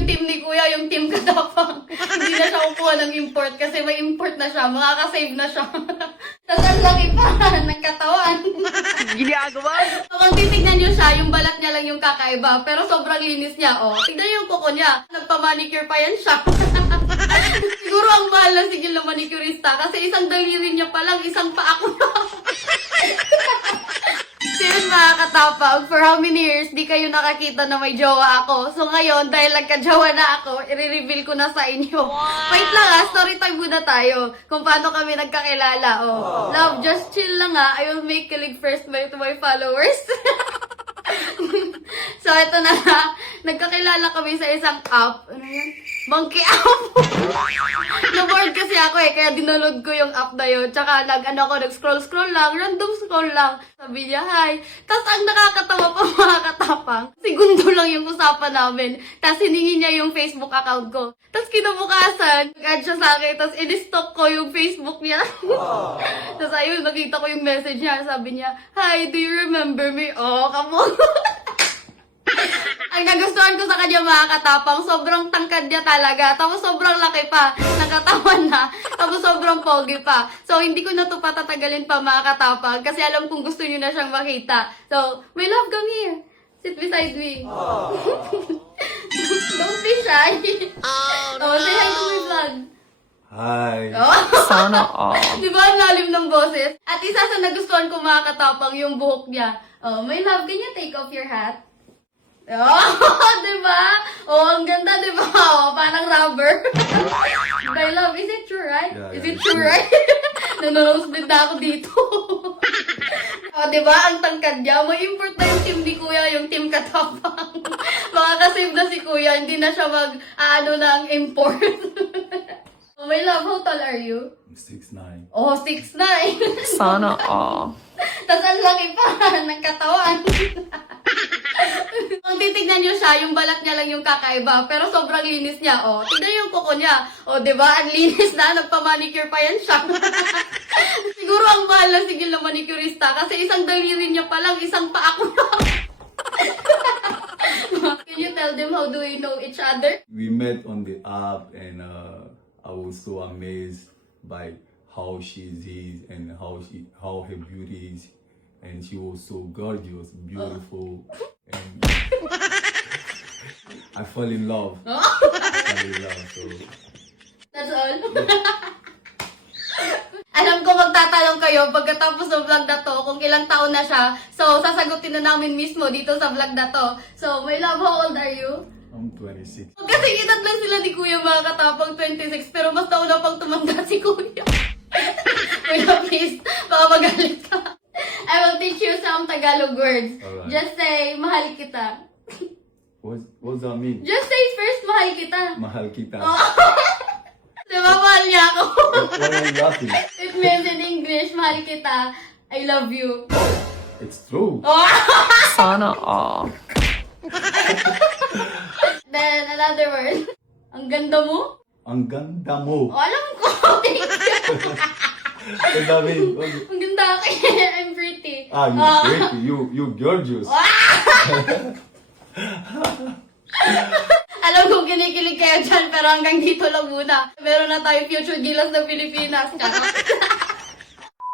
yung team ni Kuya, yung team Katapang. Hindi na siya kukuha ng import kasi may import na siya. Makakasave na siya. Tapos ang laki pa ng katawan. Ginagawa? So, kung titignan nyo siya, yung balat niya lang yung kakaiba. Pero sobrang linis niya, oh. Tignan nyo yung kuko niya. Nagpa-manicure pa yan siya. Siguro ang mahal na sigil na manicurista kasi isang daliri niya pa lang, isang paa ko na. So yun mga katapag, for how many years di kayo nakakita na may jowa ako. So ngayon, dahil nagka-jowa na ako, i-reveal ko na sa inyo. Wait lang story time muna tayo. Kung paano kami nagkakilala. Oh. Love, just chill lang I will make kilig first to my followers. So ito na nga, nagkakilala kami sa isang app. Ano yun? Monkey app! Na-bored kasi ako kaya dinulog ko yung app na yun. Tsaka nag-scroll lang, random scroll lang. Sabi niya, hi. Tapos ang nakakatawa pa mga katapang, segundo lang yung usapan namin. Tapos hiningi niya yung Facebook account ko. Tapos kinabukasan, nag-add siya sa akin, tapos in-stalk ko yung Facebook niya. Tapos ayun, nakita ko yung message niya. Sabi niya, hi, do you remember me? Oh, come on. Ang nagustuhan ko sa kanya mga katapang, sobrang tangkad niya talaga. Tapos sobrang laki pa, nakatawan na. Tapos sobrang pogi pa. So hindi ko na to patatagalin pa mga katapang kasi alam kong gusto niyo na siyang makita. So, my love, come here. Sit beside me. Don't be shy. Oh, say hi to my vlog. Hi. Oh. Sana all. Di ba ang lalim ng boses? At isa sa nagustuhan ko mga katapang, yung buhok niya. Oh, my love, can you take off your hat? Oh, diba? Oh, ang ganda, diba? Oh, parang rubber. My love, is it true, right? Yeah, Is yeah, it true, right? Nanonosebleed na ako dito. Oh, diba? Ang tangkad niya. May import na yung team ni Kuya, yung team Katapang. Makakasave na si Kuya, hindi na siya mag-ano ng import. Oh, my love, how tall are you? I'm 6'9". Oh, 6'9". Sana all. Tapos ang laki pa ng katawan. Kung titignan nyo siya, yung balat niya lang yung kakaiba. Pero sobrang linis niya, oh. Tignan yung kuko niya. Oh, diba? Ang linis na. Nagpa-manicure pa yan siya. Siguro ang mahal na sigil na manicurista kasi isang daliri niya pa lang, isang paa ko na. Can you tell them how do we know each other? We met on the app and I was so amazed by how she is and how her beauty is, and she was so gorgeous, beautiful, and I fell in love. So That's all. Alam ko magtatanong kayo pagkatapos ng vlog na to kung ilang taon na siya. So, sasagutin na namin mismo dito sa vlog na to. So, my love, how old are you? I'm 26. Kasi edad lang sila ni Kuya mga katapang 26, pero mas nauna pang tumanda si Kuya. Kuya, please, baka magalit ka. I will teach you some Tagalog words. Alright. Just say, mahal kita. What's that mean? Just say first, mahal kita. Mahal kita. Diba, mahal niya ako? Why are you laughing? It means in English, mahal kita. I love you. It's true. Sana all. Then, another word. Ang ganda mo? Ang ganda mo. Oh, alam ko. Thank you. What's that mean? Ang ganda ako. I'm pretty. You're pretty. You gorgeous. Alam ko kinikilig kayo dyan, pero hanggang dito lang muna. Meron na tayong future gilas ng Pilipinas. Charot.